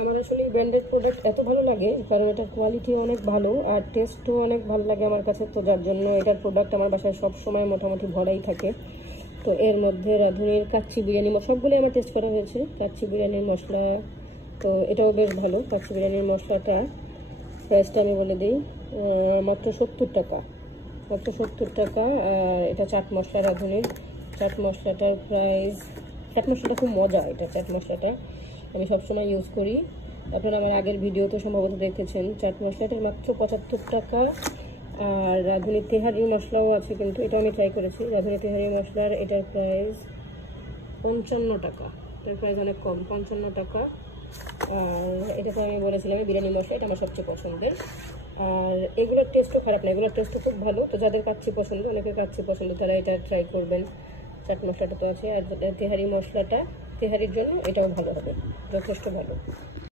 আমার আসলে এই ব্র্যান্ডের প্রোডাক্ট এত ভালো লাগে কারণ এটার কোয়ালিটি অনেক ভালো আর টেস্টও অনেক ভালো লাগে আমার কাছে, তো যার জন্য এটার প্রোডাক্ট আমার বাসায় সব সময় মোটামুটি ভরাই থাকে। তো এর মধ্যে রাঁধুনির কাচ্চি বিরিয়ানি সবগুলোই আমার টেস্ট করা হয়েছে। কাচ্চি বিরিয়ানির মশলা তো এটাও বেশ ভালো। কাচ্চি বিরিয়ানির মশলাটা প্রাইসটা আমি বলে দিই, মাত্র 70 টাকা, মাত্র 70 টাকা। আর এটা চাট মশলা, রাঁধুনির চাট মশলাটার প্রাইস, চাট মশলাটা খুব মজা, এটা চাট মশলাটা আমি সবসময় ইউজ করি। আপনারা আমার আগের ভিডিও তো সম্ভবত দেখেছেন। চাট মশলাটার মাত্র 75 টাকা। আর রাঁধুনি তেহারি মশলাও আছে, কিন্তু এটা আমি ট্রাই করেছি। রাঁধুনি তেহারি মশলার এটার প্রাইস 55 টাকা, এটার প্রাইস অনেক কম, 55 টাকা। আর এটা তো আমি বলেছিলাম বিরিয়ানি মশলা, এটা আমার সবচেয়ে পছন্দের। আর এগুলোর টেস্টও খারাপ না, এগুলোর টেস্টও খুব ভালো। তো যাদের কাচ্চি পছন্দ, অনেকের কাচ্চি পছন্দ, তারা এটা ট্রাই করবেন। চাট মশলাটা তো আছে, আর তেহারি মশলাটা তেহারির জন্য এটাও ভালো হবে, যথেষ্ট ভালো।